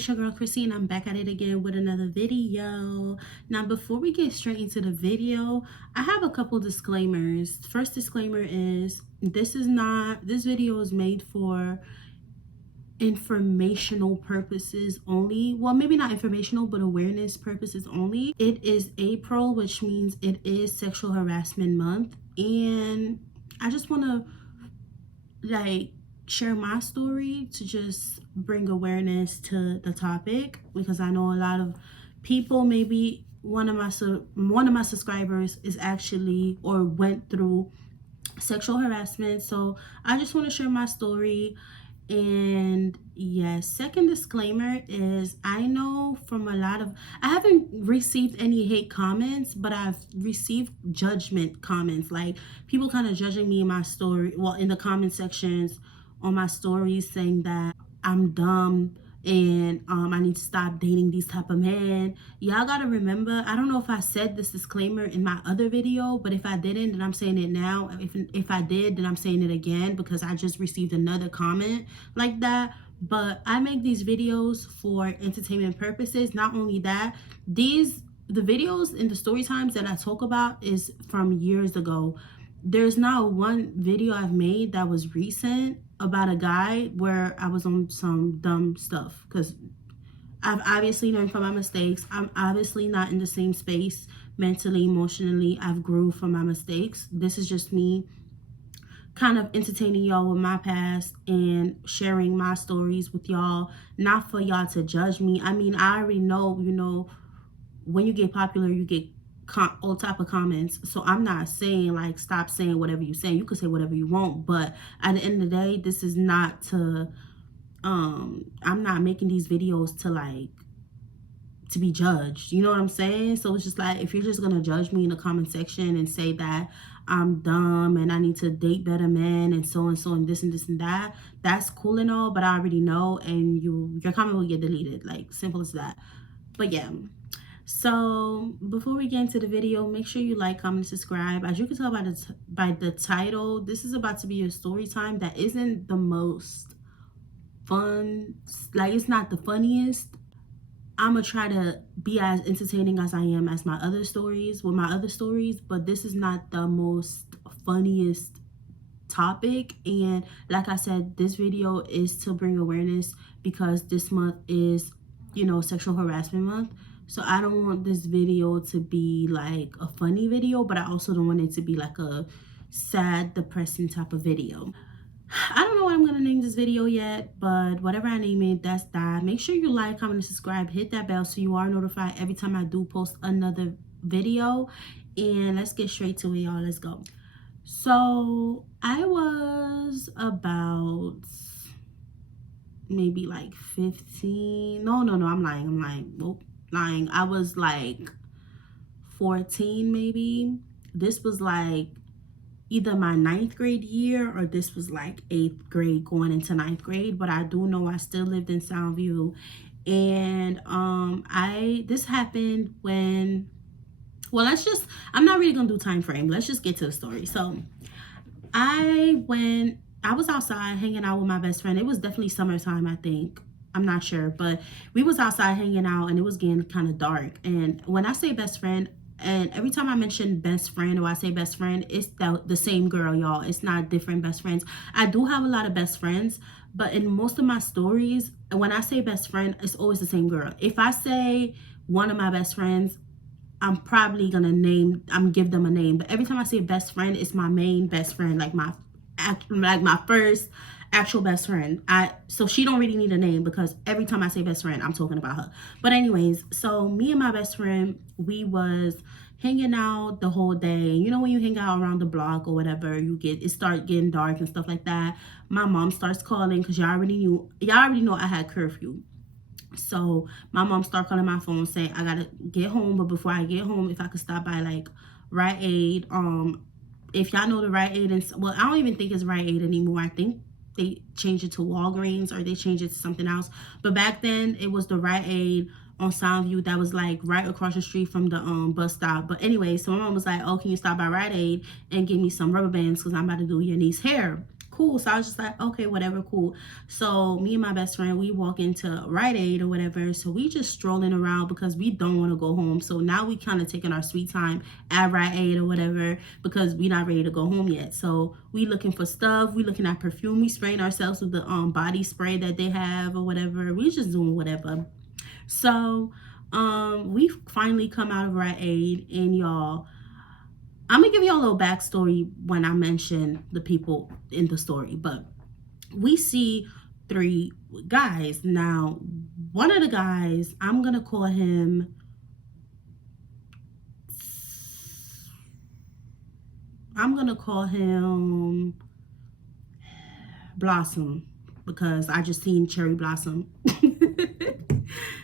it's your girl Chrissy, and I'm back at it again with another video. Now, before we get straight into the video, I have a couple disclaimers. First disclaimer is this video is made for informational purposes only. Well, maybe not informational, but awareness purposes only. It is April, which means it is Sexual Harassment Month, and I just want to share my story to just bring awareness to the topic, because I know a lot of people, maybe one of my subscribers is actually or went through sexual harassment. So I just want to share my story. And yes, second disclaimer is I know from I haven't received any hate comments, but I've received judgment comments, like people kind of judging me in my story, well, in the comment sections on my stories, saying that I'm dumb and I need to stop dating these type of men. Y'all gotta remember, I don't know if I said this disclaimer in my other video, but if I didn't, then I'm saying it now. If I did, then I'm saying it again, because I just received another comment like that. But I make these videos for entertainment purposes. Not only that, the videos in the story times that I talk about is from years ago. There's not one video I've made that was recent about a guy where I was on some dumb stuff, because I've obviously learned from my mistakes. I'm obviously not in the same space mentally, emotionally. I've grew from my mistakes. This is just me kind of entertaining y'all with my past and sharing my stories with y'all, not for y'all to judge me. I mean, I already know, when you get popular, you get all type of comments. So I'm not saying like stop saying whatever you're saying. You can say whatever you want, but at the end of the day, this is not to I'm not making these videos to be judged. You know what I'm saying? So it's just like, if you're just gonna judge me in the comment section and say that I'm dumb and I need to date better men and so and this and this and that, that's cool and all, but I already know, and your comment will get deleted. Like, simple as that. But yeah. So before we get into the video, make sure you like, comment, subscribe. As you can tell by the title, this is about to be a story time that isn't the most fun. Like, it's not the funniest. I'm gonna try to be as entertaining as I am as my other stories, but this is not the most funniest topic. And like I said, this video is to bring awareness, because this month is, Sexual Harassment Month. So I don't want this video to be like a funny video, but I also don't want it to be like a sad, depressing type of video. I don't know what I'm going to name this video yet, but whatever I name it, that's that. Make sure you like, comment, and subscribe. Hit that bell so you are notified every time I do post another video. And let's get straight to it, y'all. Let's go. So I was about maybe like 15. No, I'm lying. Nope. Lying. I was like 14 maybe. This was like either my 9th grade year, or this was like 8th grade going into 9th grade. But I do know I still lived in Soundview, and this happened when, well, I'm not really gonna do time frame. Let's just get to the story. So I was outside hanging out with my best friend. It was definitely summertime, I think. I'm not sure, but we was outside hanging out, and it was getting kind of dark. And when I say best friend, and every time I mention best friend or I say best friend, it's the same girl, y'all. It's not different best friends. I do have a lot of best friends, but in most of my stories, when I say best friend, it's always the same girl. If I say one of my best friends, I'm probably gonna give them a name. But every time I say best friend, it's my main best friend, like my first actual best friend. So she don't really need a name, because every time I say best friend, I'm talking about her. But anyways, so me and my best friend, we was hanging out the whole day. When you hang out around the block or whatever, it start getting dark and stuff like that. My mom starts calling, because y'all already know I had curfew. So my mom started calling my phone saying I gotta get home, but before I get home, if I could stop by like Rite Aid. If y'all know the Rite Aid, well, I don't even think it's Rite Aid anymore. I think they changed it to Walgreens, or they changed it to something else. But back then, it was the Rite Aid on Soundview that was like right across the street from the bus stop. But anyway, so my mom was like, oh, can you stop by Rite Aid and give me some rubber bands, because I'm about to do your niece's hair? cool. So I was just like, okay, whatever, cool. So me and my best friend, we walk into Rite Aid or whatever. So we just strolling around because we don't want to go home. So now we kind of taking our sweet time at Rite Aid or whatever because we not ready to go home yet. So we looking for stuff. We looking at perfume. We spraying ourselves with the body spray that they have or whatever. We just doing whatever. So we finally come out of Rite Aid, and y'all, I'm gonna give you a little backstory when I mention the people in the story, but we see 3 guys. Now, one of the guys, I'm gonna call him Blossom because I just seen Cherry Blossom.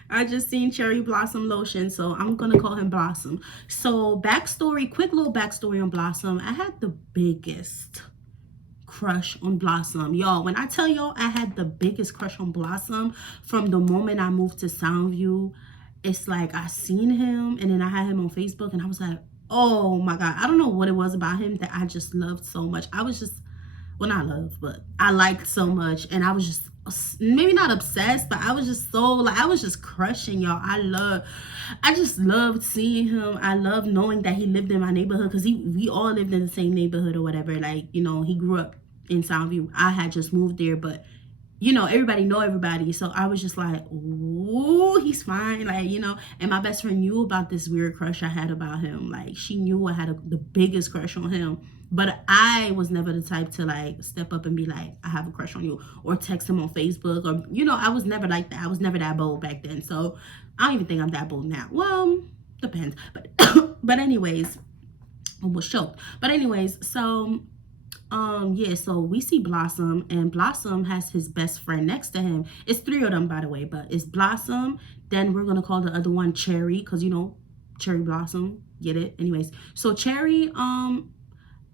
I just seen Cherry Blossom lotion, so I'm gonna call him Blossom. So backstory, quick little backstory on Blossom. I had the biggest crush on Blossom. Y'all, when I tell y'all I had the biggest crush on Blossom from the moment I moved to Soundview, it's like I seen him and then I had him on Facebook and I was like, oh my God. I don't know what it was about him that I just loved so much. I was just, well, not love, but I liked so much, and I was just maybe not obsessed, but I was just so like I was just crushing, y'all. I just loved seeing him. I loved knowing that he lived in my neighborhood because we all lived in the same neighborhood or whatever. Like, you know, he grew up in Soundview. I had just moved there, but you know, everybody know everybody. So I was just like, oh, he's fine. Like, you know, and my best friend knew about this weird crush I had about him. Like, she knew I had the biggest crush on him. But I was never the type to like step up and be like, I have a crush on you, or text him on Facebook, or, you know, I was never like that. I was never that bold back then. So I don't even think I'm that bold now. Well, depends. But, but anyways, almost choked. But anyways, so yeah, so we see Blossom, and Blossom has his best friend next to him. It's 3 of them, by the way, but it's Blossom. Then we're gonna call the other one Cherry, because, you know, Cherry Blossom, get it? Anyways, so Cherry,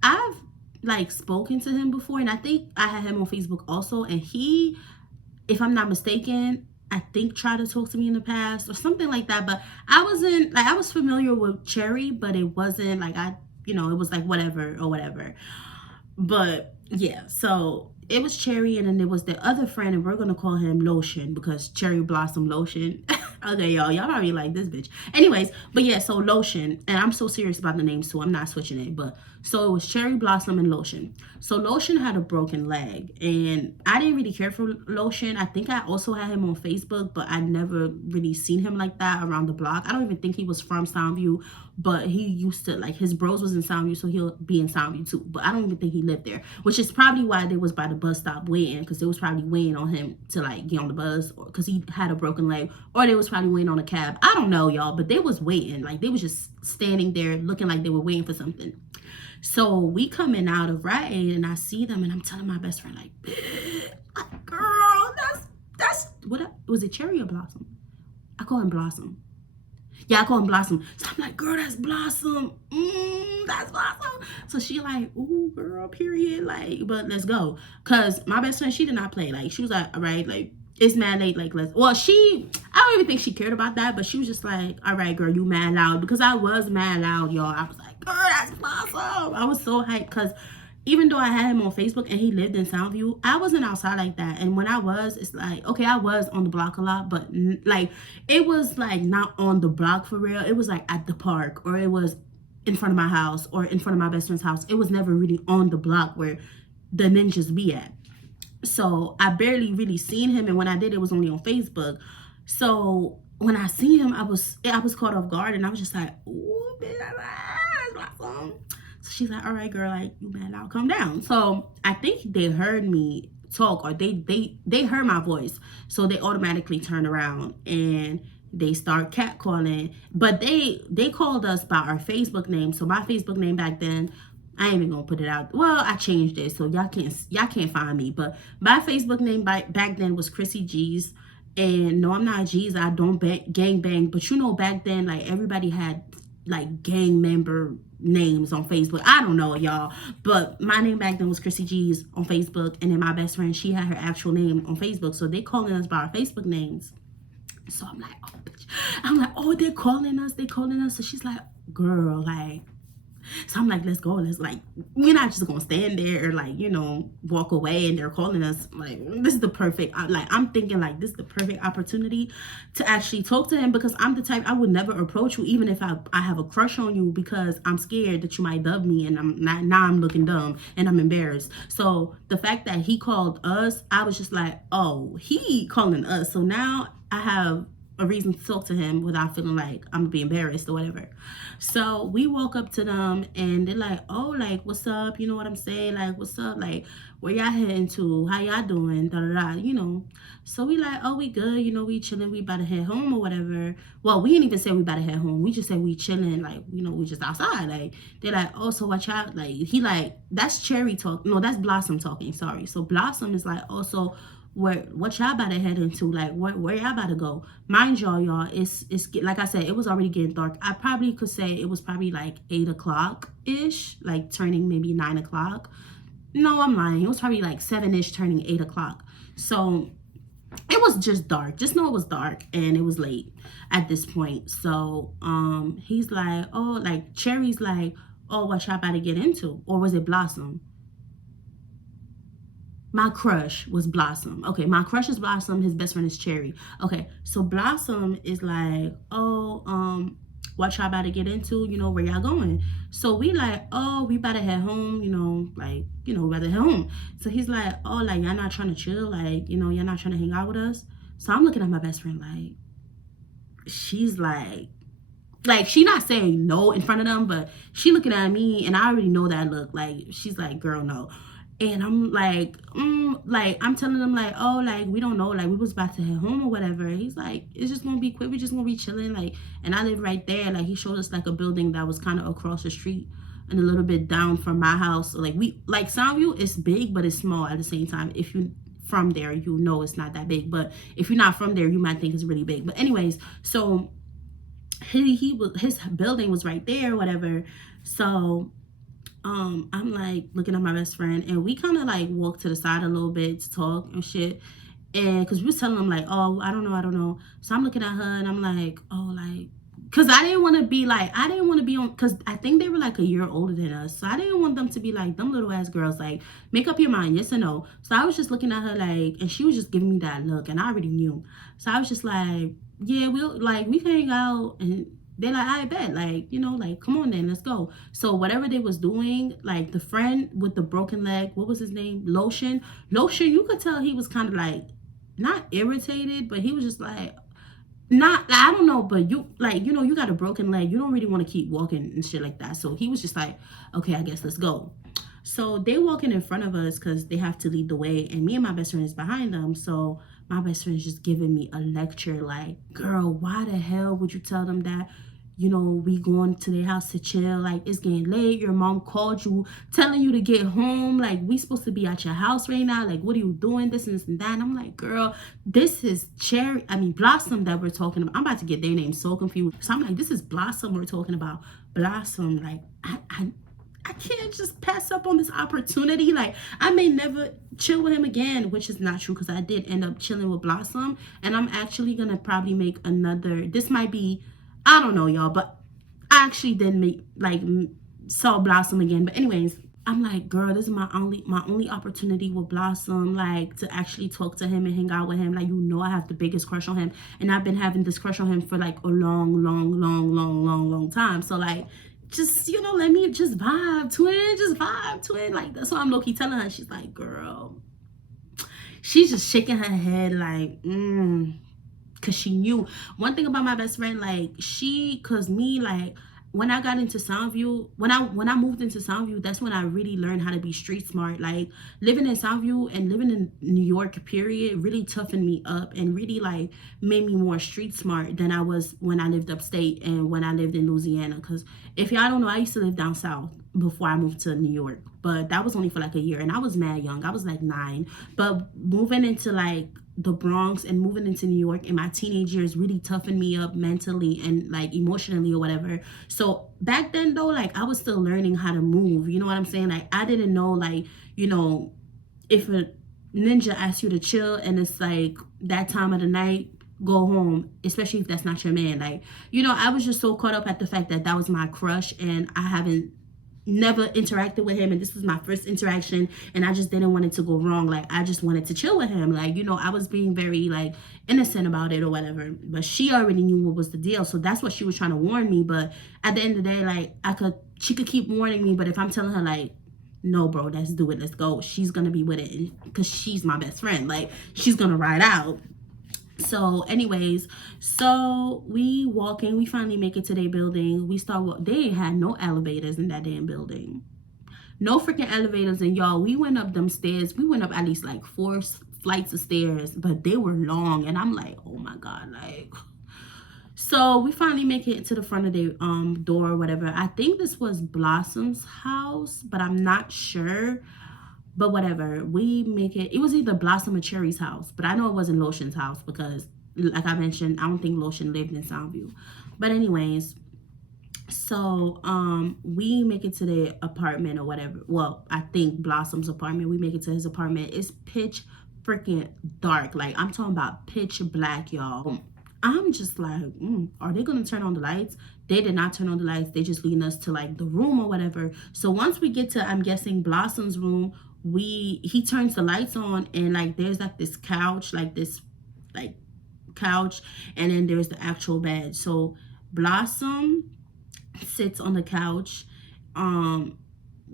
I've like spoken to him before, and I think I had him on Facebook also, and he, if I'm not mistaken, I think tried to talk to me in the past or something like that. But I wasn't like, I was familiar with Cherry, but it wasn't like you know, it was like whatever or whatever. But yeah, so it was Cherry, and then there was the other friend, and we're gonna call him Lotion because Cherry Blossom Lotion. Okay, y'all probably like this bitch. Anyways, but yeah, so Lotion, and I'm so serious about the names, so I'm not switching it. But so it was Cherry Blossom and Lotion. So Lotion had a broken leg, and I didn't really care for Lotion. I think I also had him on Facebook, but I never really seen him like that around the block. I don't even think he was from Soundview, but he used to, like, his bros was in Soundview, so he'll be in Soundview too. But I don't even think he lived there, which is probably why they was by the bus stop waiting, because they was probably waiting on him to like get on the bus, or because he had a broken leg, or they was probably waiting on a cab. I don't know, y'all, but they was waiting. Like, they was just standing there looking like they were waiting for something. So we coming out of Rite Aid, and I see them, and I'm telling my best friend, like, girl, that's what was it, Cherry or Blossom? I call him Blossom. Yeah, I call him Blossom. So I'm like, girl, that's Blossom. That's Blossom. So she like, ooh, girl, period. Like, but let's go. Cause my best friend, she did not play. Like, she was like, all right, like, it's mad late. Like, let's. Well, I don't even think she cared about that, but she was just like, all right, girl, you mad loud. Because I was mad loud, y'all. I was like, girl, that's Blossom. I was so hyped because even though I had him on Facebook and he lived in Soundview, I wasn't outside like that. And when I was, it's like, okay, I was on the block a lot, but like, it was like not on the block for real. It was like at the park, or it was in front of my house, or in front of my best friend's house. It was never really on the block where the ninjas be at. So I barely really seen him. And when I did, it was only on Facebook. So when I seen him, I was caught off guard, and I was just like, ooh, bitch, that's awesome. So she's like, all right, girl, like, you mad loud, calm down. So I think they heard me talk, or they heard my voice. So they automatically turned around and they start catcalling. But they called us by our Facebook name. So my Facebook name back then, I ain't even gonna put it out. Well, I changed it, so y'all can't find me. But my Facebook name back then was Chrissy G's. And no, I'm not G's. I don't gang bang. But you know, back then, like, everybody had like gang member names on Facebook. I don't know, y'all, but my name back then was Chrissy G's on Facebook, and then my best friend, she had her actual name on Facebook. So they calling us by our Facebook names. So I'm like, oh, bitch. I'm like, oh, they're calling us. So she's like, girl, like, So I'm like, let's go. Let's like, we're not just gonna stand there or like, walk away and they're calling us. Like, this is the perfect, like, I'm thinking like this is the perfect opportunity to actually talk to him, because I'm the type, I would never approach you even if I have a crush on you, because I'm scared that you might dub me and I'm not, now I'm looking dumb and I'm embarrassed. So the fact that he called us, I was just like, oh, he calling us. So now I have a reason to talk to him without feeling like I'm gonna be embarrassed or whatever. So we walk up to them and they're like, oh, like, what's up? You know what I'm saying? Like, what's up? Like, where y'all heading to? How y'all doing? Da da da. So we like, oh, we good. We chilling. We about to head home or whatever. Well, we didn't even say we about to head home. We just said we chilling. Like, we just outside. Like, they're like, oh, so watch out. Like, he like, that's Cherry talk. No, that's Blossom talking. Sorry. So Blossom is like, also, what y'all about to head into, like where y'all about to go. Mind y'all, it's like I said, it was already getting dark. I probably could say it was probably like 8 o'clock ish, like turning maybe 9 o'clock. No, I'm lying, it was probably like 7ish turning 8 o'clock. So it was just dark. Just know it was dark and it was late at this point. So he's like, oh, like Cherry's like, oh, what y'all about to get into? Or was it Blossom? My crush was Blossom. Okay, my crush is Blossom. His best friend is Cherry. Okay, so Blossom is like, oh, what y'all about to get into? Where y'all going? So we like, oh, we about to head home. Like, we about to head home. So he's like, oh, like y'all not trying to chill? Like, y'all not trying to hang out with us? So I'm looking at my best friend like, she's like she not saying no in front of them, but she looking at me and I already know that look. Like, she's like, girl, no. And I'm like, like I'm telling them like, oh, like we don't know, like we was about to head home or whatever. He's like, it's just gonna be quick, we're just gonna be chilling. Like, and I live right there. Like, he showed us like a building that was kind of across the street and a little bit down from my house. Like, we like Soundview is big but it's small at the same time. If you from there, it's not that big, but if you're not from there, you might think it's really big. But anyways, so he was, his building was right there, whatever. So I'm like looking at my best friend and we kind of like walked to the side a little bit to talk and shit. And because we was telling them like, oh, I don't know. So I'm looking at her and I'm like, oh, like, because I didn't want to be on, because I think they were like a year older than us. So I didn't want them to be like, them little ass girls, like, make up your mind, yes or no. So I was just looking at her like, and she was just giving me that look and I already knew. So I was just like, yeah, we can hang out. And they're like, I bet, like, like, come on then, let's go. So whatever they was doing, like the friend with the broken leg, what was his name? Lotion, you could tell he was kind of like, not irritated, but he was just like, not, I don't know, but you like, you got a broken leg, you don't really want to keep walking and shit like that. So he was just like, okay, I guess let's go. So they walking in front of us because they have to lead the way, and me and my best friend is behind them. So my best friend is just giving me a lecture like, girl, why the hell would you tell them that we going to their house to chill? Like, it's getting late, your mom called you telling you to get home, like we supposed to be at your house right now, like what are you doing, this and this and that. And I'm like, girl, this is Blossom that we're talking about. I'm about to get their names so confused. So I'm like, this is Blossom we're talking about. Blossom, like I can't just pass up on this opportunity. Like, I may never chill with him again, which is not true because I did end up chilling with Blossom. And I'm actually going to probably make another, this might be, I don't know, y'all, but I actually did saw Blossom again. But anyways, I'm like, girl, this is my only opportunity with Blossom, like to actually talk to him and hang out with him. Like, I have the biggest crush on him. And I've been having this crush on him for like a long time. So like, just, let me just vibe, twin. Like, that's what I'm low-key telling her. She's like, girl. She's just shaking her head like, because she knew. One thing about my best friend, like, because me, like, when I got into Soundview, when I moved into Soundview, that's when I really learned how to be street smart. Like, living in Soundview and living in New York, period, really toughened me up and really, like, made me more street smart than I was when I lived upstate and when I lived in Louisiana. Because if y'all don't know, I used to live down south before I moved to New York. But that was only for, like, a year. And I was mad young. I was, like, 9. But moving into, like, the Bronx and moving into New York in my teenage years really toughened me up mentally and like emotionally or whatever. So back then though, like I was still learning how to move, you know what I'm saying? Like I didn't know, like, if a ninja asks you to chill and it's like that time of the night, go home, especially if that's not your man. Like, I was just so caught up at the fact that that was my crush and I haven't never interacted with him, and this was my first interaction, and I just didn't want it to go wrong. Like, I just wanted to chill with him. Like, you know, I was being very like innocent about it or whatever, but she already knew what was the deal. So that's what she was trying to warn me. But at the end of the day, like, she could keep warning me, but if I'm telling her like, no bro, let's do it, let's go, she's gonna be with it because she's my best friend. Like, she's gonna ride out. So anyways, so we walking, we finally make it to their building. We start, they had no elevators in that damn building, no freaking elevators. And y'all, we went up them stairs, we went up at least like 4 flights of stairs, but they were long, and I'm like, oh my god. Like, so we finally make it to the front of the door or whatever. I think this was Blossom's house, but I'm not sure. But whatever, we make it. It was either Blossom or Cherry's house, but I know it wasn't Lotion's house because, like I mentioned, I don't think Lotion lived in Soundview. But anyways, so we make it to the apartment or whatever. Well, I think Blossom's apartment. We make it to his apartment. It's pitch freaking dark. Like, I'm talking about pitch black, y'all. I'm just like, are they gonna turn on the lights? They did not turn on the lights. They just leading us to like the room or whatever. So once we get to, I'm guessing, Blossom's room, he turns the lights on, and like there's like this couch, like this like couch, and then there's the actual bed. So Blossom sits on the couch.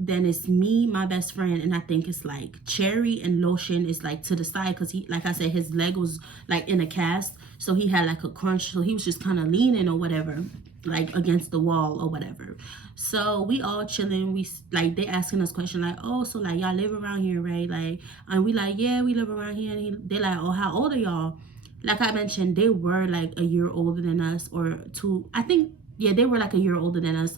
Then it's me, my best friend, and I think it's like Cherry and Lotion is like to the side because he, like I said, his leg was like in a cast, so he had like a crunch, so he was just kind of leaning or whatever, like against the wall or whatever. So we all chilling. We like, they asking us questions like, oh, so like y'all live around here, right? Like, and we like, yeah, we live around here. And they like, oh, how old are y'all? Like I mentioned, they were like a year older than us, or 2. I think, yeah, they were like a year older than us,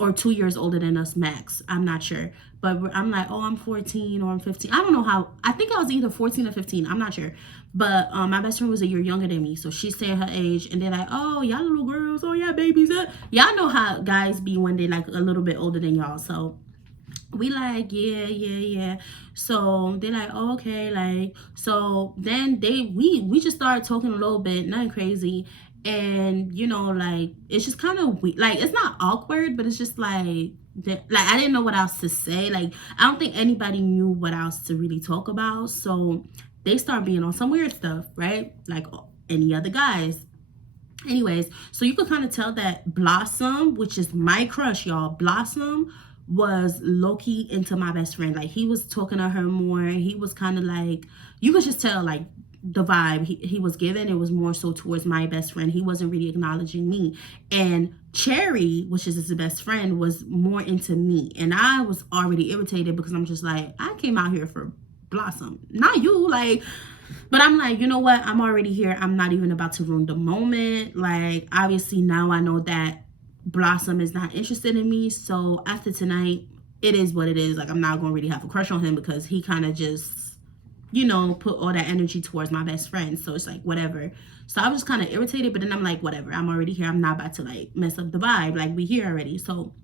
or 2 years older than us max. I'm not sure. But I'm like, oh, I'm 14 or I'm 15. I don't know how. I think I was either 14 or 15. I'm not sure. But my best friend was a year younger than me. So she's saying her age. And they're like, oh, y'all little girls. Oh, yeah, babies. Y'all know how guys be when they like a little bit older than y'all. So we like, yeah. So they're like, oh, okay. Like, so then we just started talking a little bit. Nothing crazy. And you know, like, it's just kind of like, it's not awkward, but it's just like I didn't know what else to say. Like, I don't think anybody knew what else to really talk about, so they start being on some weird stuff, right? Like any other guys. Anyways, so you could kind of tell that Blossom, which is my crush, y'all, Blossom was low-key into my best friend. Like, he was talking to her more. He was kind of like, you could just tell like the vibe he was given, it was more so towards my best friend. He wasn't really acknowledging me. And Cherry, which is his best friend, was more into me, and I was already irritated because I'm just like, I came out here for Blossom, not you. Like, but I'm like, you know what, I'm already here. I'm not even about to ruin the moment. Like, obviously now I know that Blossom is not interested in me, so after tonight, it is what it is. Like, I'm not gonna really have a crush on him because he kind of just, you know, put all that energy towards my best friend. So it's like, whatever. So I was just kind of irritated, but then I'm like, whatever, I'm already here. I'm not about to like mess up the vibe. Like, we here already. So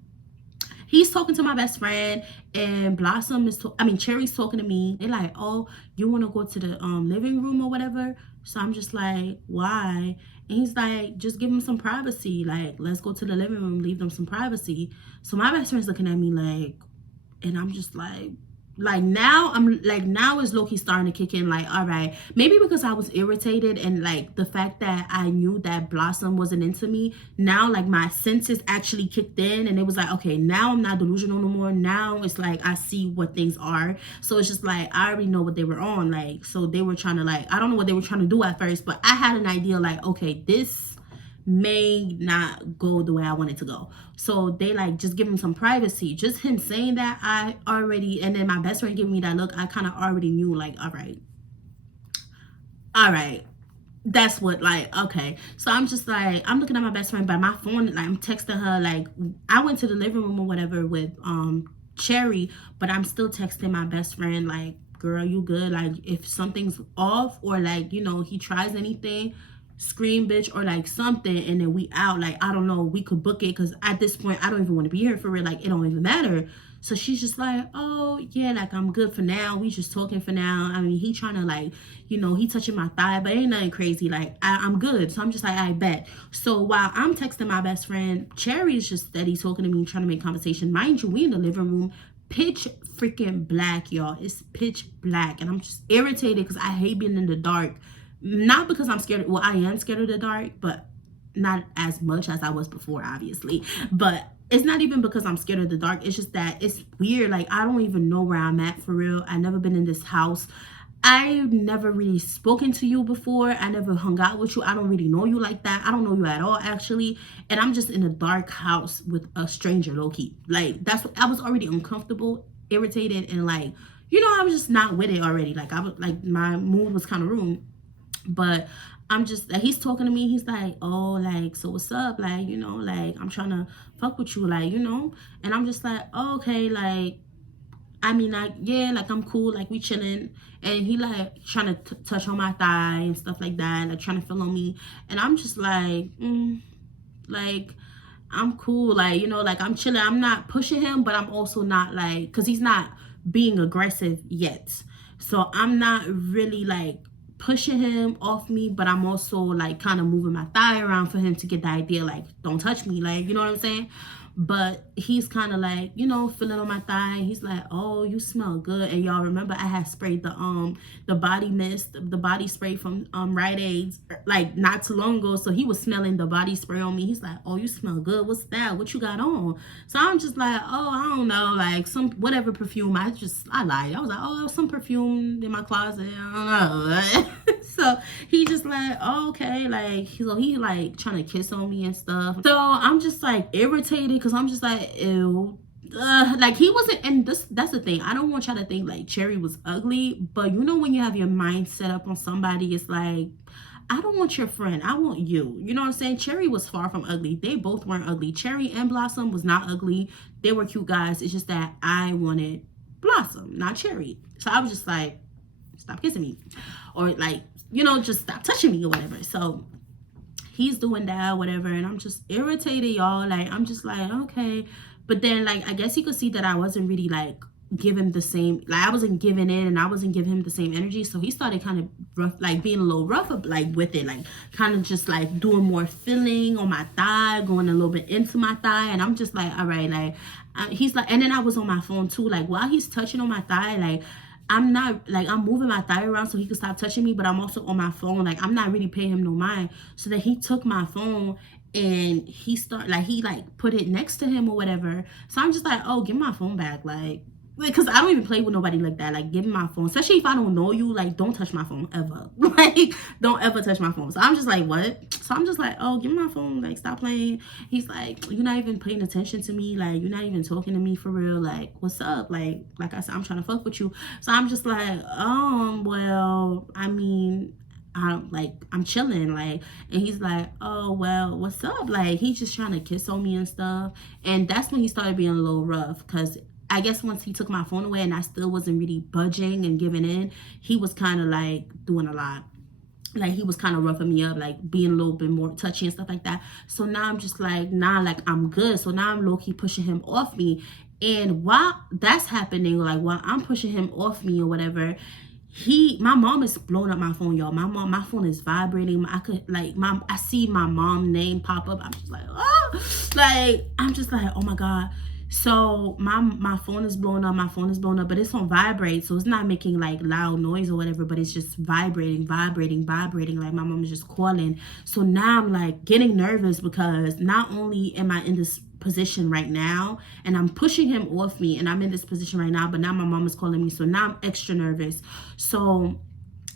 he's talking to my best friend, and Blossom is Cherry's talking to me. They're like, oh, you want to go to the living room or whatever? So I'm just like, why? And he's like, just give them some privacy. Like, let's go to the living room, leave them some privacy. So my best friend's looking at me like, and I'm just like now I'm like, now is low-key starting to kick in. Like, all right, maybe because I was irritated, and like the fact that I knew that Blossom wasn't into me, now like my senses actually kicked in, and it was like, okay, now I'm not delusional no more. Now it's like I see what things are. So it's just like, I already know what they were on. Like, so they were trying to, like, I don't know what they were trying to do at first, but I had an idea like, okay, this may not go the way I want it to go. So they like, just give him some privacy. Just him saying that, I already, and then my best friend giving me that look, I kind of already knew, like, all right, that's what, like, okay. So I'm just like, I'm looking at my best friend by my phone, like, I'm texting her. Like, I went to the living room or whatever with Cherry, but I'm still texting my best friend like, girl, you good? Like, if something's off, or like, you know, he tries anything, scream bitch or like something, and then we out. Like, I don't know, we could book it, because at this point I don't even want to be here for real. Like, it don't even matter. So she's just like, oh yeah, like I'm good for now. We just talking for now. I mean, he trying to like, he touching my thigh, but ain't nothing crazy. Like, I'm good. So I'm just like, I bet. So while I'm texting my best friend, Cherry is just steady talking to me, trying to make conversation. Mind you, we in the living room, pitch freaking black, y'all. It's pitch black, and I'm just irritated because I hate being in the dark. Not because I'm scared. Well, I am scared of the dark, but not as much as I was before, obviously. But it's not even because I'm scared of the dark. It's just that it's weird. Like, I don't even know where I'm at for real. I never been in this house. I've never really spoken to you before. I never hung out with you. I don't really know you like that. I don't know you at all, actually. And I'm just in a dark house with a stranger, low-key. Like, that's what I was already uncomfortable, irritated, and like, I was just not with it already. Like, I was like, my mood was kind of ruined. But I'm just, he's talking to me. He's like, oh, like, so what's up? Like, like, I'm trying to fuck with you, like, And I'm just like, oh, okay, like, I mean, like, yeah, like, I'm cool, like, we chilling. And he, like, trying to touch on my thigh and stuff like that, like, trying to feel on me. And I'm just like, like, I'm cool, like, like, I'm chilling. I'm not pushing him, but I'm also not, like, because he's not being aggressive yet. So I'm not really, like, pushing him off me, but I'm also, like, kind of moving my thigh around for him to get the idea, like, don't touch me, like, you know what I'm saying? But he's kind of like, feeling on my thigh. He's like, oh, you smell good. And y'all remember I had sprayed the body mist, the body spray from Rite Aid, like, not too long ago. So he was smelling the body spray on me. He's like, oh, you smell good. What's that? What you got on? So I'm just like, oh, I don't know, like, some whatever perfume. I lied. I was like, oh, some perfume in my closet. I don't know. So he just like, oh, okay, like, so he like trying to kiss on me and stuff. So I'm just like irritated, because I'm just like, ew. Like, he wasn't, and that's the thing. I don't want y'all to think like Cherry was ugly, but when you have your mind set up on somebody, it's like, I don't want your friend, I want you. You know what I'm saying? Cherry was far from ugly. They both weren't ugly. Cherry and Blossom was not ugly. They were cute guys. It's just that I wanted Blossom, not Cherry. So I was just like, stop kissing me, or like, just stop touching me or whatever. So he's doing that, whatever, and I'm just irritated, y'all. Like, I'm just like, okay. But then, like, I guess he could see that I wasn't really, like, giving the same, like, I wasn't giving in, and I wasn't giving him the same energy. So he started kind of rough, like, being a little rough, like, with it, like, kind of just, like, doing more feeling on my thigh, going a little bit into my thigh. And I'm just like, all right, like, he's like, and then I was on my phone too, like, while he's touching on my thigh, like, I'm not, like, I'm moving my thigh around so he could stop touching me, but I'm also on my phone. Like, I'm not really paying him no mind. So then he took my phone and he put it next to him or whatever. So I'm just like, oh, give my phone back. Like, because I don't even play with nobody like that. Like, give me my phone, especially if I don't know you. Like, don't touch my phone ever. Like, don't ever touch my phone. So I'm just like, what? So I'm just like, oh, give me my phone. Like, stop playing. He's like, you're not even paying attention to me. Like, you're not even talking to me for real. Like, what's up? Like I said, I'm trying to fuck with you. So I'm just like, well, I mean, I'm chilling, like. And he's like, oh, well, what's up? Like, he's just trying to kiss on me and stuff. And that's when he started being a little rough, because I guess once he took my phone away and I still wasn't really budging and giving in, he was kind of like doing a lot. Like, he was kind of roughing me up, like being a little bit more touchy and stuff like that. So now I'm just like, nah, like, I'm good. So now I'm low-key pushing him off me. And while that's happening, like, while I'm pushing him off me or whatever, my mom is blowing up my phone, y'all. My phone is vibrating. I see my mom name pop up. I'm just like, oh, like, I'm just like, oh my God. So my phone is blowing up, but it's on vibrate, so it's not making like loud noise or whatever, but it's just vibrating. Like, my mom is just calling. So now I'm like getting nervous, because not only am I in this position right now and I'm pushing him off me, and I'm in this position right now, but now my mom is calling me, so now I'm extra nervous. So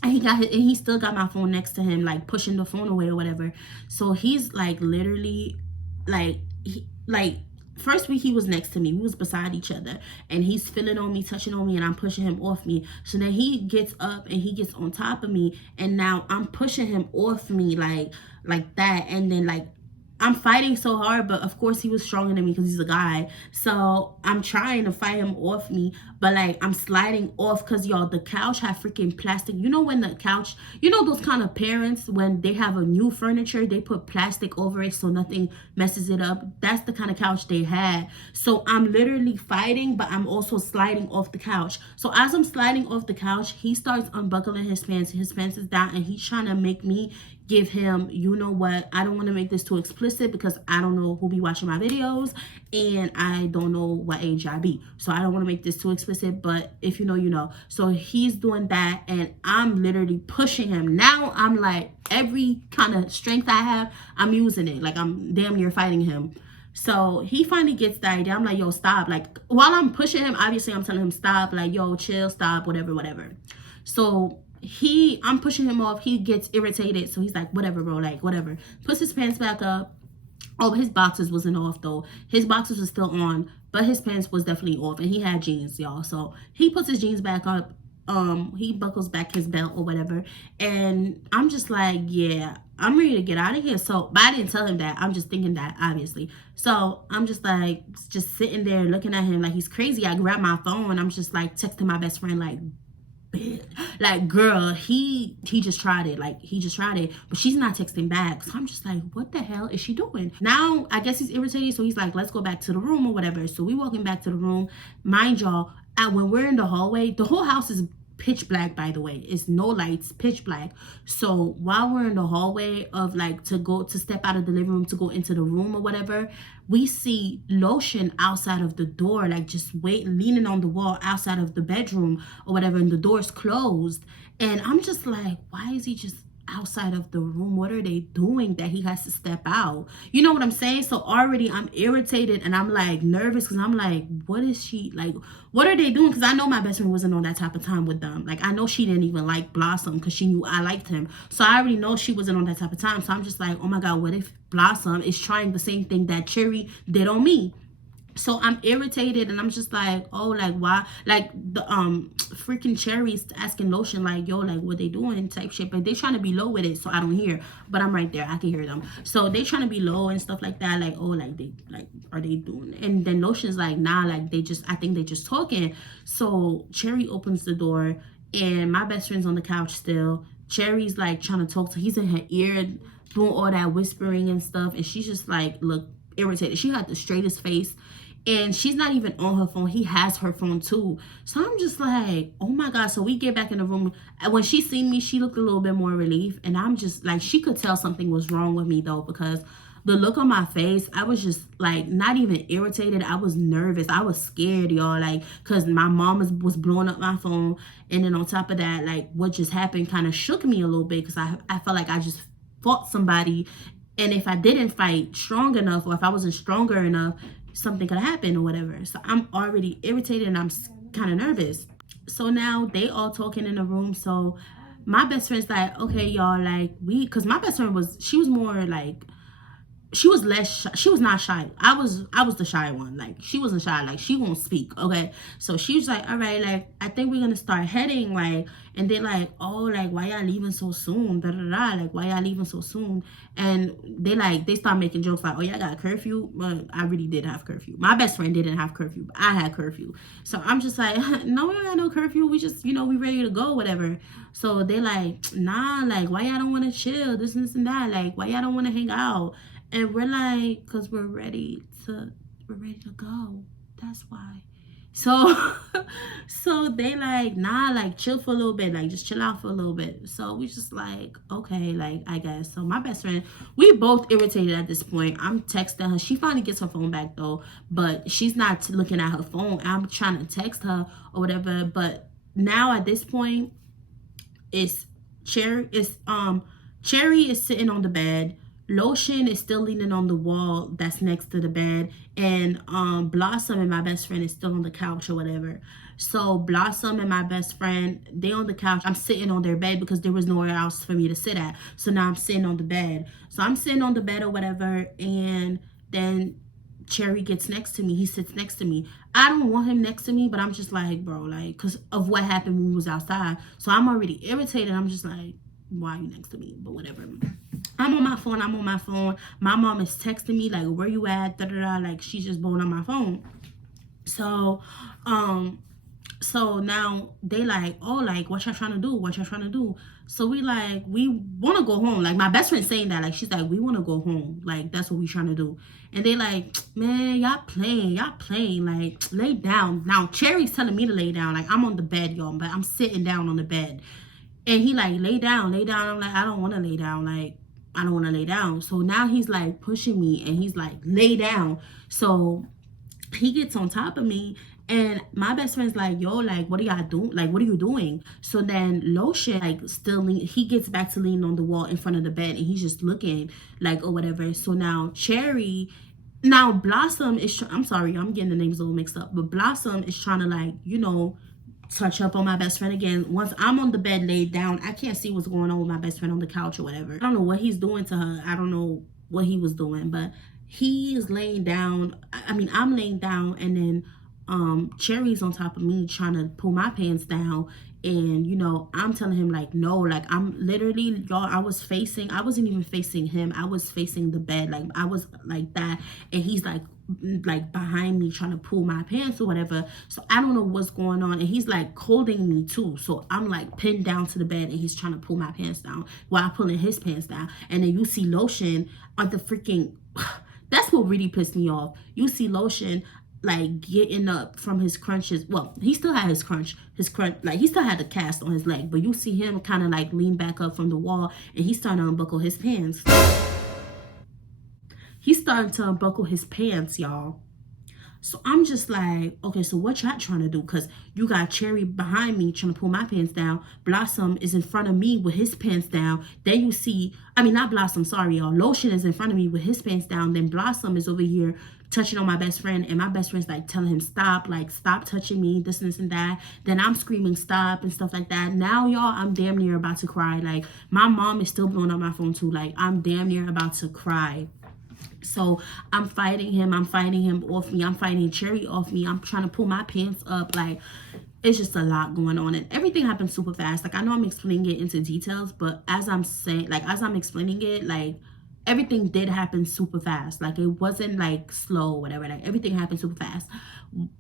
he still got my phone next to him, like pushing the phone away or whatever. So he's like literally like first week he was next to me, we was beside each other, and he's feeling on me, touching on me, and I'm pushing him off me. So then he gets up and he gets on top of me, and now I'm pushing him off me like that. And then like I'm fighting so hard, but of course he was stronger than me because he's a guy. So I'm trying to fight him off me, but like I'm sliding off because y'all, the couch had freaking plastic. You know when the couch, you know those kind of parents when they have a new furniture, they put plastic over it so nothing messes it up. That's the kind of couch they had. So I'm literally fighting, but I'm also sliding off the couch. So as I'm sliding off the couch, he starts unbuckling his pants. His pants is down, and he's trying to make me give him, you know what, I don't want to make this too explicit because I don't know who be watching my videos and I don't know what age I be, so I don't want to make this too explicit, but if you know, you know. So he's doing that and I'm literally pushing him. Now I'm like, every kind of strength I have, I'm using it, like I'm damn near fighting him. So he finally gets the idea. I'm like, yo, stop. Like, while I'm pushing him, obviously I'm telling him stop, like, yo, chill, stop, whatever, whatever. So I'm pushing him off. He gets irritated. So he's like, whatever, bro, like, whatever. Puts his pants back up. Oh, his boxers wasn't off, though. His boxers was still on, but his pants was definitely off. And he had jeans, y'all. So he puts his jeans back up. He buckles back his belt or whatever. And I'm just like, yeah, I'm ready to get out of here. So, but I didn't tell him that. I'm just thinking that, obviously. So I'm just like, just sitting there looking at him like he's crazy. I grab my phone. I'm just like texting my best friend, like, girl, he just tried it. Like, he just tried it, but she's not texting back. So I'm just like, what the hell is she doing? Now I guess he's irritated, so he's like, let's go back to the room or whatever. So we walking back to the room. Mind y'all, when we're in the hallway, the whole house is pitch black, by the way. It's no lights, pitch black. So while we're in the hallway of like to step out of the living room to go into the room or whatever, we see Lotion outside of the door, like just leaning on the wall outside of the bedroom or whatever, and the door's closed. And I'm just like, why is he just outside of the room? What are they doing that he has to step out? You know what I'm saying? So already I'm irritated and I'm like nervous because I'm like, what is she like? What are they doing? Because I know my best friend wasn't on that type of time with them. Like, I know she didn't even like Blossom because she knew I liked him. So I already know she wasn't on that type of time. So I'm just like, oh my God, what if Blossom is trying the same thing that Cherry did on me? So I'm irritated and I'm just like, oh, like, why? Like, the freaking Cherry's asking Lotion, like, yo, like, what they doing type shit. But they trying to be low with it, so I don't hear. But I'm right there, I can hear them. So they trying to be low and stuff like that. Like, oh, like, they, like, are they doing it? And then Lotion's like, nah, like, I think they just talking. So Cherry opens the door and my best friend's on the couch still. Cherry's like trying to talk to, he's in her ear doing all that whispering and stuff. And she's just like, look, irritated. She had the straightest face. And she's not even on her phone. He has her phone too. So I'm just like, oh my God. So we get back in the room. When she seen me, she looked a little bit more relief. And I'm just like, she could tell something was wrong with me though, because the look on my face, I was just like, not even irritated. I was nervous. I was scared, y'all. Like, because my mom was blowing up my phone. And then on top of that, like, what just happened kind of shook me a little bit because I felt like I just fought somebody. And if I didn't fight strong enough, or if I wasn't stronger enough, something could happen or whatever. So I'm already irritated and I'm kind of nervous. So now they all talking in the room. So my best friend's like, okay, y'all, like, because my best friend she was more like, she was less shy. She was not shy. I was the shy one. Like, she wasn't shy. Like, she won't speak. Okay. So she was like, all right, like, I think we're gonna start heading, like, and they're like, oh, like, why y'all leaving so soon? Da da da. Like, why y'all leaving so soon? And they start making jokes like, oh, y'all got a curfew? But I really did have curfew. My best friend didn't have curfew, but I had curfew. So I'm just like, no, we don't got no curfew. We just, we ready to go, whatever. So they like, nah, like, why y'all don't want to chill? This and this and that. Like, why y'all don't want to hang out? And we're like, because we're ready to go. That's why. So they like, nah, like, chill for a little bit, like, just chill out for a little bit. So we just like, okay, like, I guess. So my best friend, we both irritated at this point. I'm texting her. She finally gets her phone back though, but she's not looking at her phone. I'm trying to text her or whatever. But now at this point, Cherry is sitting on the bed. Lotion is still leaning on the wall that's next to the bed, and Blossom and my best friend is still on the couch or whatever. So Blossom and my best friend, they on the couch. I'm sitting on their bed because there was nowhere else for me to sit at. So now I'm sitting on the bed. So I'm sitting on the bed or whatever, and then Cherry gets next to me. He sits next to me. I don't want him next to me, but I'm just like, bro, like, because of what happened when we was outside. So I'm already irritated. I'm just like, why are you next to me? But whatever. I'm on my phone. I'm on my phone. My mom is texting me like, "Where you at?" Da da da. Like she's just blowing on my phone. So, um, so now they like, oh, like what y'all trying to do? What y'all trying to do? So we like, we want to go home. Like my best friend saying that, like she's like, we want to go home. Like that's what we trying to do. And they like, man, y'all playing. Like lay down. Now Cherry's telling me to lay down. Like I'm on the bed, y'all, but I'm sitting down on the bed. And he like, lay down, lay down. I'm like, I don't want to lay down. Like I don't want to lay down. So now he's like pushing me, and he's like, lay down. So he gets on top of me, and my best friend's like, yo, like what are y'all doing, like what are you doing? So then Lotion like still he gets back to leaning on the wall in front of the bed, and he's just looking like or whatever. So now Blossom is I'm sorry, I'm getting the names a little mixed up, but Blossom is trying to like, touch up on my best friend again. Once I'm on the bed laid down, I can't see what's going on with my best friend on the couch or whatever. I don't know what he's doing to her. I don't know what he was doing, but he is laying down. I mean, I'm laying down, and then Cherry's on top of me trying to pull my pants down. And I'm telling him like, no, like I'm literally, y'all, I wasn't even facing him. I was facing the bed. Like I was like that. And he's like behind me trying to pull my pants or whatever. So I don't know what's going on. And he's like holding me too. So I'm like pinned down to the bed, and he's trying to pull my pants down while I'm pulling his pants down. And then you see Lotion on the freaking that's what really pissed me off. You see Lotion like getting up from his crunches. Well, he still had his crunch, like he still had the cast on his leg, but you see him kind of like lean back up from the wall, and he's starting to unbuckle his pants. He's starting to unbuckle his pants, y'all. So I'm just like, okay, so what y'all trying to do? Because you got Cherry behind me trying to pull my pants down. Blossom is in front of me with his pants down. Then you see, I mean, not Blossom, sorry, y'all. Lotion is in front of me with his pants down. Then Blossom is over here touching on my best friend. And my best friend's like telling him, stop, like, stop touching me, this and this and that. Then I'm screaming, stop, and stuff like that. Now, y'all, I'm damn near about to cry. Like, my mom is still blowing up my phone, too. Like, I'm damn near about to cry. So I'm fighting him off me. I'm fighting Cherry off me. I'm trying to pull my pants up. Like, it's just a lot going on, and everything happens super fast. Like, I know I'm explaining it into details, but as I'm explaining it, like, everything did happen super fast. Like, it wasn't like slow or whatever. Like, everything happened super fast.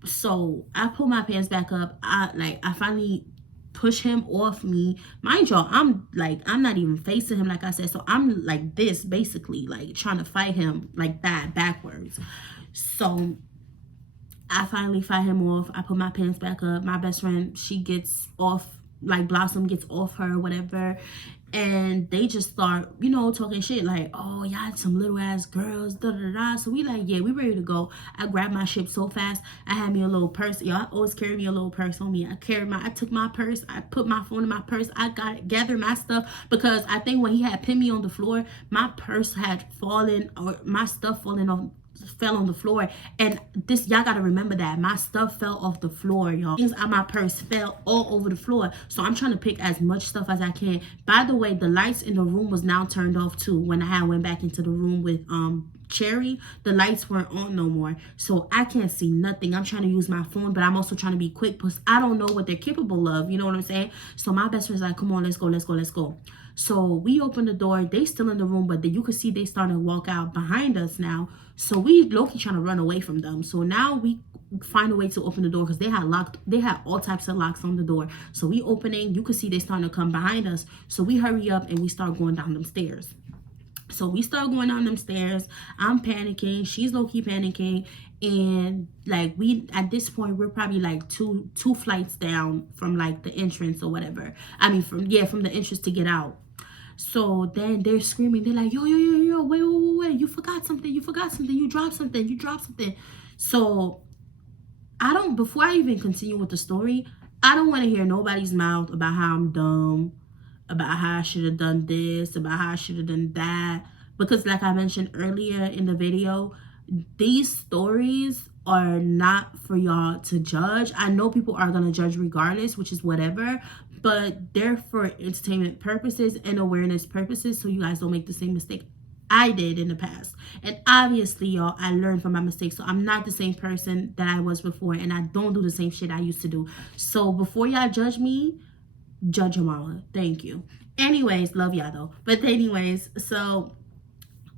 So I pull my pants back up. I finally push him off me. Mind y'all, I'm not even facing him, like I said. So I'm like this, basically, like trying to fight him like that, backwards. So I finally fight him off. I put my pants back up. My best friend, she gets off, like Blossom gets off her, whatever. And they just start, talking shit like, oh, y'all some little ass girls, da da da. So we like, yeah, we ready to go. I grabbed my shit so fast. I had me a little purse. Y'all always carry me a little purse on me. I took my purse. I put my phone in my purse. I gathered my stuff, because I think when he had pinned me on the floor, my purse had fallen, or my stuff fell on the floor. And this, y'all gotta remember that my stuff fell off the floor, y'all. Things out my purse fell all over the floor. So I'm trying to pick as much stuff as I can. By the way, the lights in the room was now turned off too. When I went back into the room with Cherry, the lights weren't on no more, so I can't see nothing. I'm trying to use my phone, but I'm also trying to be quick, because I don't know what they're capable of, you know what I'm saying? So my best friend's like, come on, let's go. So we open the door. They still in the room, but you can see they starting to walk out behind us now. So we low-key trying to run away from them. So now we find a way to open the door, because they had all types of locks on the door. So we opening, you can see they starting to come behind us. So we hurry up and we start going down them stairs. So we start going down them stairs. I'm panicking. She's low-key panicking. And like, at this point, we're probably like two flights down from like the entrance or whatever. I mean, from the entrance to get out. So then they're screaming. They're like, yo, wait, you forgot something. You dropped something. So before I even continue with the story, I don't want to hear nobody's mouth about how I'm dumb, about how I should have done this, about how I should have done that. Because like I mentioned earlier in the video, these stories are not for y'all to judge. I know people are going to judge regardless, which is whatever, but they're for entertainment purposes and awareness purposes, so you guys don't make the same mistake I did in the past. And obviously, y'all, I learned from my mistakes, so I'm not the same person that I was before, and I don't do the same shit I used to do. So before y'all judge me, judge your mama. Thank you. Anyways, love y'all though. But anyways, so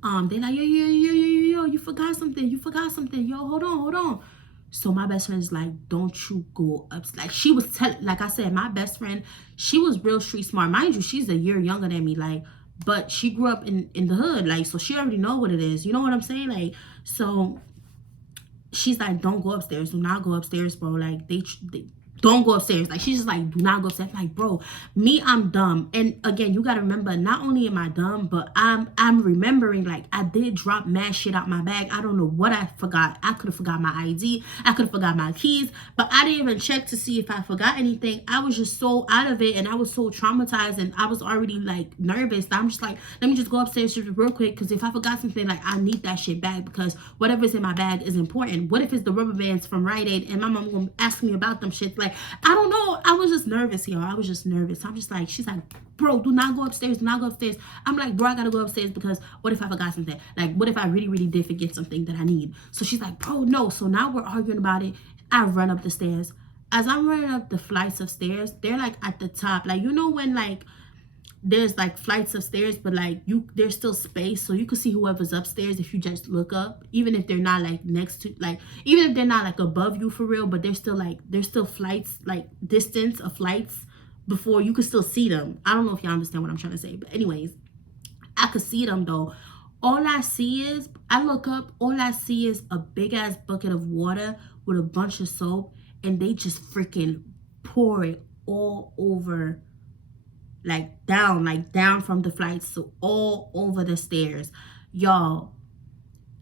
they like, yo, you forgot something. You forgot something. Yo, hold on. So my best friend is like, don't you go up. Like she was like I said, my best friend, she was real street smart. Mind you, she's a year younger than me. Like, but she grew up in the hood. Like, so she already know what it is. You know what I'm saying? Like, so she's like, don't go upstairs. Do not go upstairs, bro. Like, they don't go upstairs. Like, she's just like, do not go upstairs. Like, bro, me, I'm dumb. And again, you gotta remember, not only am I dumb, but I'm remembering, like, I did drop mad shit out my bag. I don't know what I forgot. I could have forgot my ID. I could have forgot my keys, but I didn't even check to see if I forgot anything. I was just so out of it, and I was so traumatized, and I was already like nervous. I'm just like, let me just go upstairs just real quick, because if I forgot something, like, I need that shit back, because whatever's in my bag is important. What if it's the rubber bands from Rite Aid and my mom gonna ask me about them shit? Like, I don't know. I was just nervous, y'all. I was just nervous. I'm just like, she's like, bro, do not go upstairs. Do not go upstairs. I'm like, bro, I gotta go upstairs because what if I forgot something? Like, what if I really, really did forget something that I need? So she's like, bro, no. So now we're arguing about it. I run up the stairs. As I'm running up the flights of stairs, they're like at the top. Like, you know when like there's like flights of stairs, but like there's still space, so you can see whoever's upstairs if you just look up, even if they're not like next to, like, even if they're not like above you for real, but there's still flights, like distance of flights before you can still see them. I don't know if y'all understand what I'm trying to say, but anyways, I could see them though. All I see is, I look up, all I see is a big ass bucket of water with a bunch of soap, and they just freaking pour it all over, like down from the flights, so all over the stairs. Y'all,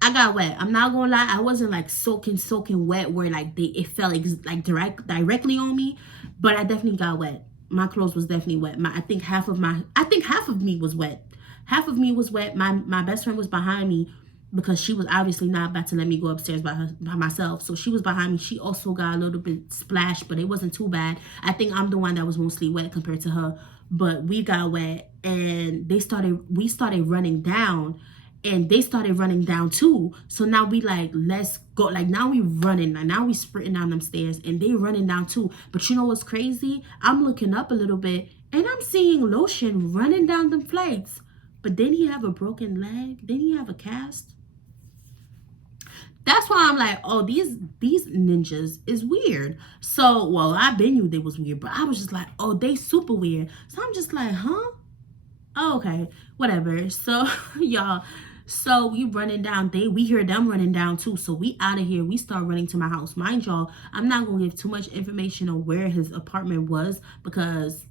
I got wet. I'm not gonna lie, I wasn't like soaking wet where like it fell like directly on me, but I definitely got wet. My clothes was definitely wet. I think half of me was wet. Half of me was wet. My best friend was behind me because she was obviously not about to let me go upstairs by myself. So she was behind me. She also got a little bit splashed, but it wasn't too bad. I think I'm the one that was mostly wet compared to her. But we got wet, and we started running down, and they started running down too. So now we like, let's go. Like, now we running, and now we sprinting down them stairs, and they running down too. But you know what's crazy? I'm looking up a little bit, and I'm seeing Lotion running down them flights. But didn't he have a broken leg? Didn't he have a cast? That's why I'm like, oh, these ninjas is weird. So, well, I been knew they was weird, but I was just like, oh, they super weird. So I'm just like, huh? Oh, okay, whatever. So, y'all, so we running down. We hear them running down too. So we out of here. We start running to my house. Mind y'all, I'm not gonna give too much information on where his apartment was because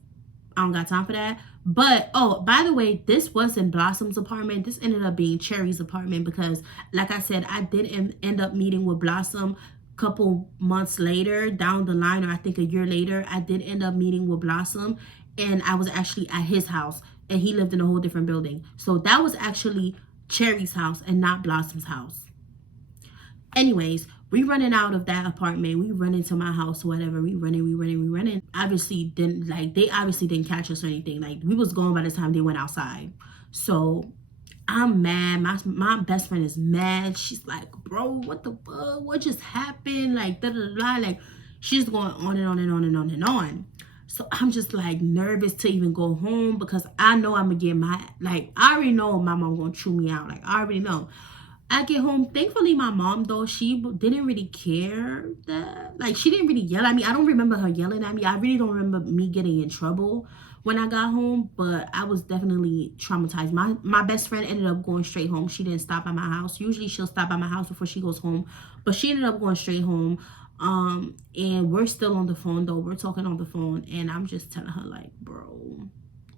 I don't got time for that. But, oh, by the way, this wasn't Blossom's apartment. This ended up being Cherry's apartment because, like I said, I did end up meeting with Blossom a couple months later down the line, or I think a year later. I did end up meeting with Blossom, and I was actually at his house, and he lived in a whole different building. So that was actually Cherry's house and not Blossom's house. Anyways, we running out of that apartment. We run into my house, whatever. We running. Obviously they obviously didn't catch us or anything. Like, we was gone by the time they went outside. So I'm mad. My best friend is mad. She's like, bro, what the fuck? What just happened? Like, da da da. Like, she's going on and on and on and on and on. So I'm just like nervous to even go home because I know I'm gonna get I already know my mom gonna chew me out. Like, I already know. I get home. Thankfully, my mom, though, she didn't really care that. Like, she didn't really yell at me. I don't remember her yelling at me. I really don't remember me getting in trouble when I got home. But I was definitely traumatized. My best friend ended up going straight home. She didn't stop by my house. Usually, she'll stop by my house before she goes home. But she ended up going straight home. And we're still on the phone, though. We're talking on the phone. And I'm just telling her, like, bro,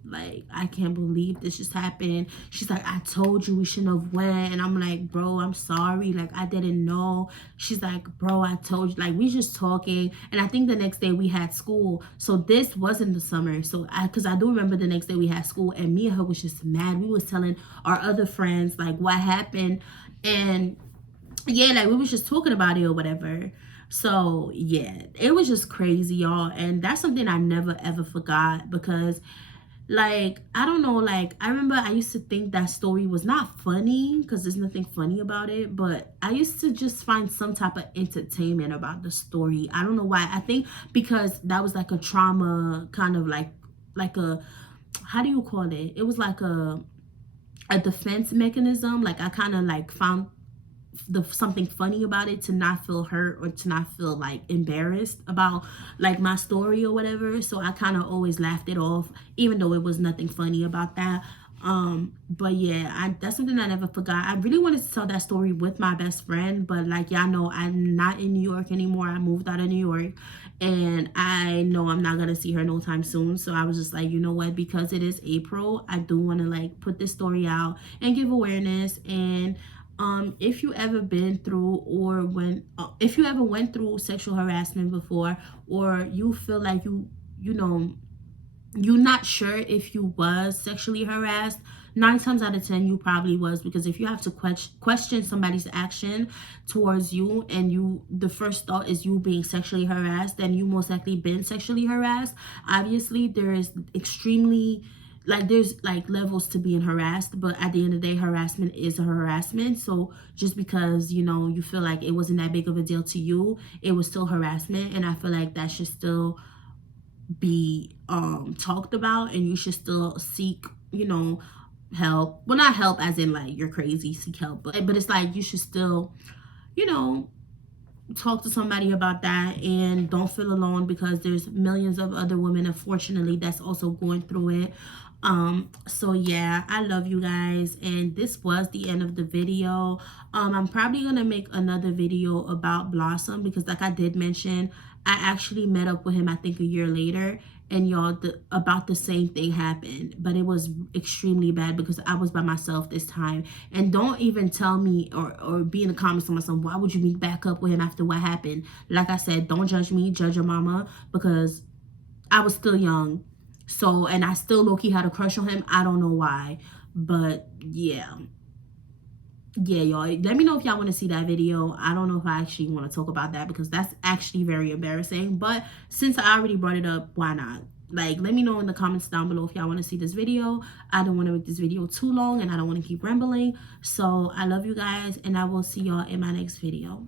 like, I can't believe this just happened. She's like, I told you we shouldn't have went. And I'm like, bro, I'm sorry. Like, I didn't know. She's like, bro, I told you. Like, we just talking. And I think the next day we had school. So this wasn't the summer. So because I do remember the next day we had school, and me and her was just mad. We was telling our other friends like what happened. And yeah, like, we was just talking about it or whatever. So yeah, it was just crazy, y'all. And that's something I never ever forgot because, like, I don't know, like, I remember I used to think that story was not funny because there's nothing funny about it, but I used to just find some type of entertainment about the story. I don't know why. I think because that was like a trauma, kind of like a, how do you call it? It was like a defense mechanism. Like I kind of like found something funny about it to not feel hurt or to not feel like embarrassed about like my story or whatever. So I kind of always laughed it off, even though it was nothing funny about that. But yeah, that's something I never forgot. I really wanted to tell that story with my best friend, but like y'all know, I'm not in New York anymore. I moved out of New York, and I know I'm not gonna see her no time soon. So I was just like, you know what, because it is April, I do want to like put this story out and give awareness. And if you ever been through or when if you ever went through sexual harassment before, or you feel like you know you're not sure if you was sexually harassed, 9 times out of 10 you probably was, because if you have to question somebody's action towards you, and you the first thought is you being sexually harassed, then you most likely been sexually harassed. Obviously there is extremely like there's like levels to being harassed, but at the end of the day, harassment is a harassment. So just because you feel like it wasn't that big of a deal to you, it was still harassment, and I feel like that should still be talked about, and you should still seek help. Well, not help as in like you're crazy, seek help, but it's like you should still you know talk to somebody about that, and don't feel alone, because there's millions of other women, unfortunately, that's also going through it. So yeah, I love you guys, and this was the end of the video. I'm probably gonna make another video about Blossom, because like I did mention, I actually met up with him I think a year later, and y'all, about the same thing happened, but it was extremely bad because I was by myself this time. And don't even tell me or be in the comments to myself, why would you meet back up with him after what happened? Like I said, don't judge me, judge your mama, because I was still young. So, and I still low-key had a crush on him. I don't know why, but yeah, y'all, let me know if y'all want to see that video. I don't know if I actually want to talk about that, because that's actually very embarrassing, but since I already brought it up, why not? Like, let me know in the comments down below if y'all want to see this video. I don't want to make this video too long, and I don't want to keep rambling. So I love you guys, and I will see y'all in my next video.